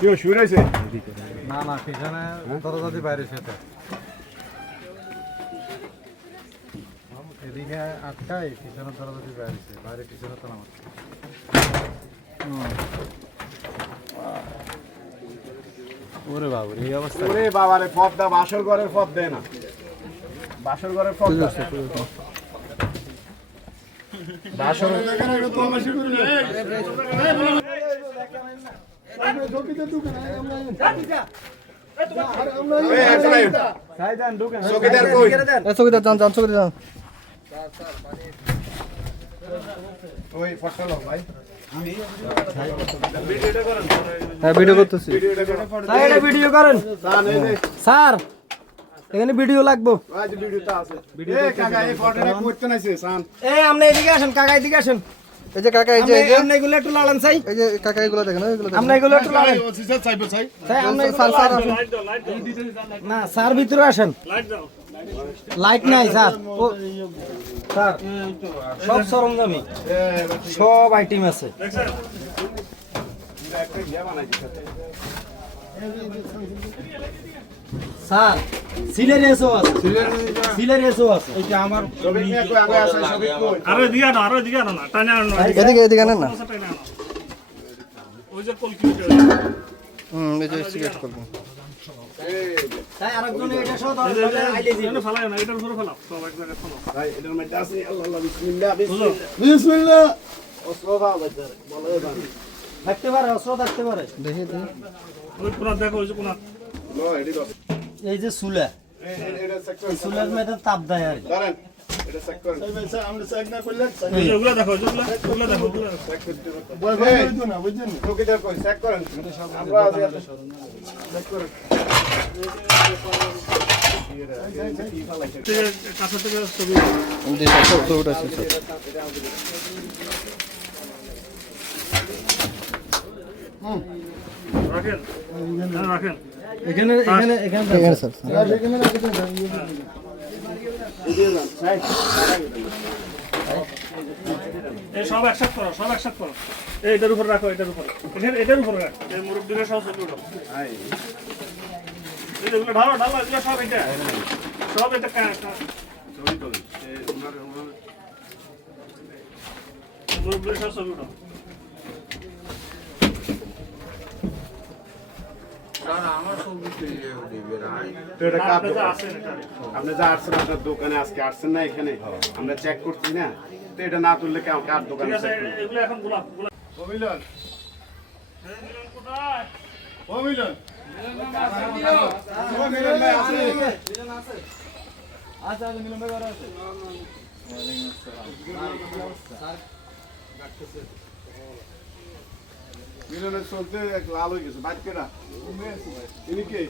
কেউ শুয়ে রয়েছে? না না পিছনে দরজাদি বাইরে সেটা এদিকে আটকাই পিছনে দরজাদি বাইরে বাইরে পিছনে তো নামাচ্ছে ওরে বাবু এই অবস্থা ওরে বাবারে পদ্মা বাসর ঘরের পথ দেয় না, বাসর ঘরের পথ বাসর চৌকিদার কই? চৌকিদার যান যান চৌকিদার যান ওই ফটো ভাই হ্যাঁ ভিডিও করতেছি ভিডিও করেন স্যার এখানে ভিডিও লাগবো আজ ভিডিওটা আছে। এই কাকা এই ফটোটা করতে নাইছে সান। এই আপনি এদিকে আসেন কাকা এদিকে আসেন এই যে কাকা এই যে আপনি এগুলো একটু লাগান চাই এই যে কাকা এগুলো দেখেন এগুলো আপনি এগুলো একটু লাগান তাই আপনি স্যার স্যার আসুন। না স্যার ভিতরে আসেন লাইট নাই স্যার স্যার সব সরঞ্জামি সব আইটেম আছে স্যার সিলেরিয়াসও আছে সিলেরিয়াসও আছে এটা আমার ছবি নিয়ে কই আগে আছে ছবি কই? আরে দিগা না টানা আনো এদিকে এদিকে আনেন না টানা আনো ওই যে কলকি এই যে সিগারেট করবেন তাই আরেকজন এটা সহ ধরে আইলে দিন এটা ফালায় না এটার উপরে ফালাও সব এক জায়গায় ফালাও ভাই এটার মধ্যে আছে আল্লাহ আল্লাহ বিসমিল্লাহ বিসমিল্লাহ ওসবা বাজার বলে বান থাকতে পারে অস্ত্র থাকতে পারে দেখি দেখি ওই পুরা দেখো ওই যে কোনা নো এডি দস এই যে চুলা এটা সেক্টর চুলার মধ্যে তাপ দেয় আর কি। ধরেন এটা সেক্টর আমরা চেক না করলে ওই যে ওগুলা দেখো ওগুলা দেখো ওগুলা চেক করতে বল ভাই হইতো না বুঝছেন চৌকিদার কই চেক করেন আমরা আছি চেক করেন কাছে থেকে ছবি জি স্যার সব ছবিটা আছে স্যার রাখেন রাখেন এখানে এখানে এখানে এখানে স্যার এই সব একসাথে করো সব একসাথে করো এই এটার উপর রাখো এটার উপরে এটার উপরে রাখ এই মুরব্বিরা সব ছবি উঠাও এই এগুলো ঢালো এগুলো সব এটা সব এটা মুরব্বিরা সব ছবি উঠাও তো এটা কাপ আপনারা আছেন এটা আপনি যা আসছেন আপনার দোকানে আজকে আসছেন না এখানে আমরা চেক করছি না তো এটা না তুললে কেমন কার ঠিক দোকানে আছে check করব? এগুলো এখন গোলাপ ও মিলন কোথায় ও মিলন ও মিলন ভাই আছে আচ্ছা মিলন ভাই আছে মিলনের চলতে এক লাল হয়ে গেছে বাইক কেটা তিনি কে